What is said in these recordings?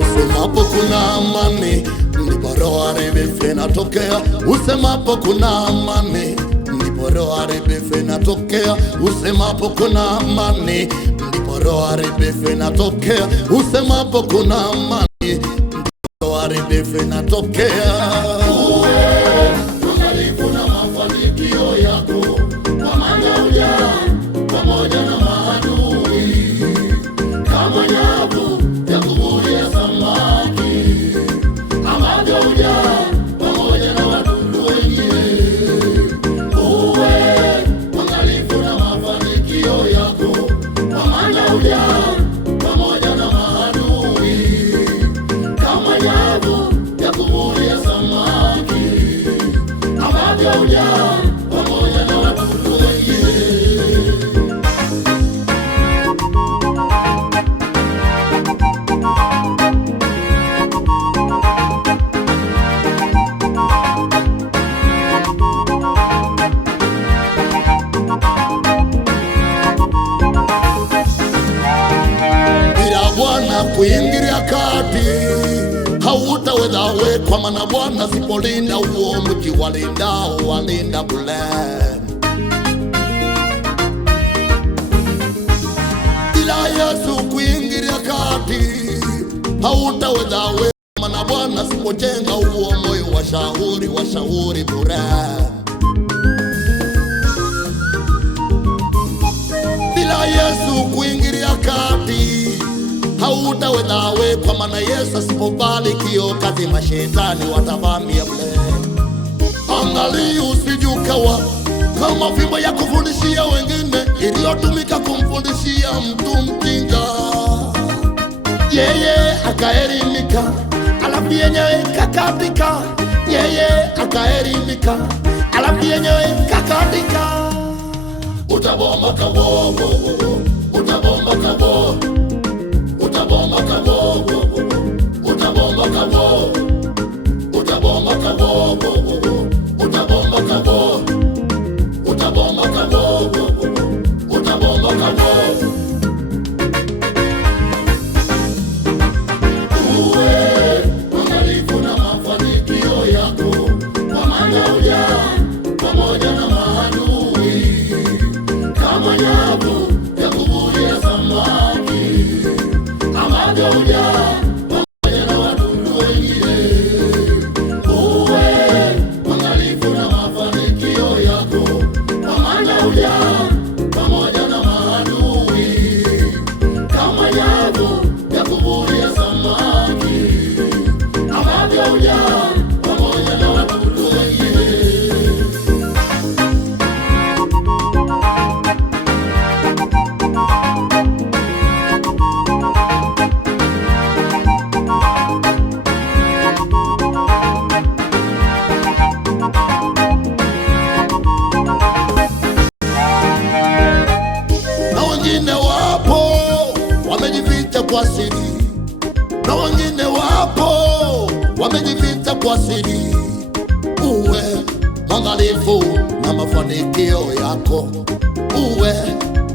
Usemapo kuna amani, ndipo roho haribifu inatokea. Usemapo kuna amani, ndipo roho haribifu inatokea. Usemapo kuna amani, ndipo roho haribifu inatokea. Usemapo kuna amani, ndipo roho haribifu inatokea. Uangalifu na mafanikio yako, kwa maana ujao pamoja na maadui kama nyavu ya kuvulia samaki, ambavyo hujaa pamoja na wadudu wengine. Uwe mwangalifu na mafanikio yako, kwa maana hujaa pamoja na maadui kama nyavu ya kuvulia samaki, ambavyo hujaa pamoja na wadudu wengine. Kuingilia kati hautaweza we, kwa maana Bwana sipolinda huo mji walindao walinda bure. Bila Yesu kuingilia kati hautaweza we, kwa maana Bwana sipojenga huo moyo washauri bure. Bila Yesu kuingilia kati hautaweza we, kwa maana Yesu asipobariki hiyo kazi mashetani watavamia bure. Angalia usijukawa kama fimbo ya kufundishia wengine iliyotumika kumfundishia mtu mjinga. Yeye akaelimika, alafu yenyewe kakatika. Yeye akaelimika, alafu yenyewe kakatika. Utabomoka bobo, utabomoka bobo, utabomoka bobo, utabomoka bobo, utabomoka bobo, utabomoka bobo, utabomoka bobo, utabomoka bobo. Uwe mwangalifu na mafanikio yako, kwa maana hujaa pamoja na maadui kama nyavu ya kuvulia samaki, ambavyo hujaa pamoja na wadudu wengine. Uwe mwangalifu na mafanikio yako, kwa maana hujaa pamoja na maadui kama nyavu ya kuvulia samaki, ambavyo hujaa pamoja na wadudu wengine. Kwa siri, na wengine wapo wamejificha kwa siri. Uwe mwangalifu na mafanikio yako, uwe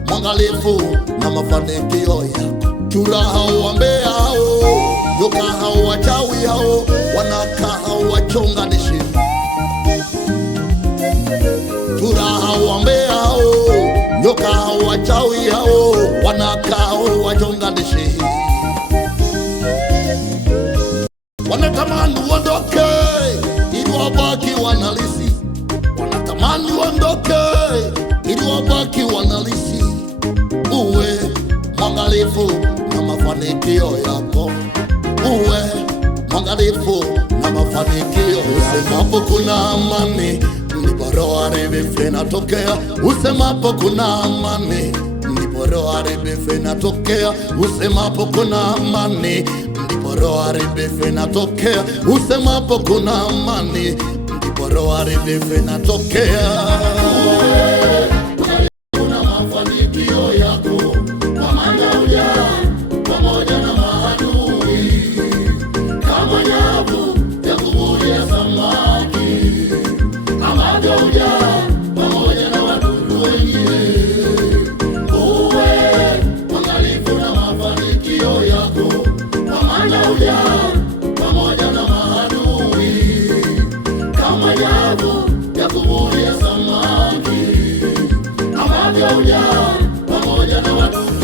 mwangalifu na mafanikio yako. Chura hao, wambea hao, nyoka hao, wachawi hao, wanakaa hao wachonganishi. Chura hao, wambea hao, nyoka hao, wachawi hao, wanakaa hao wachonganishi. Wanatamani uondoke ili wabaki wanalisi, wanatamani uondoke ili wabaki wanalisi. Uwe mwangalifu na mafanikio yako, uwe mwangalifu na mafanikio. Usemapo kuna amani, ndipo roho haribifu inatokea. Usemapo kuna amani, ndipo ndipo roho haribifu inatokea. Usemapo kuna amani, ndipo roho haribifu inatokea. Usemapo kuna amani, ndipo roho haribifu inatokea. Kuna mafanikio yako, kwa maana ujaa pamoja na maadui, kama nyavu ya kuvulia samaki, ambavyo ujaa pamoja na wadudu wengine. Uwe mwangalifu na mafanikio yako, kwa maana ujaa pamoja na maadui, kama nyavu ya kuvulia samaki, ambavyo ujaa pamoja na wadudu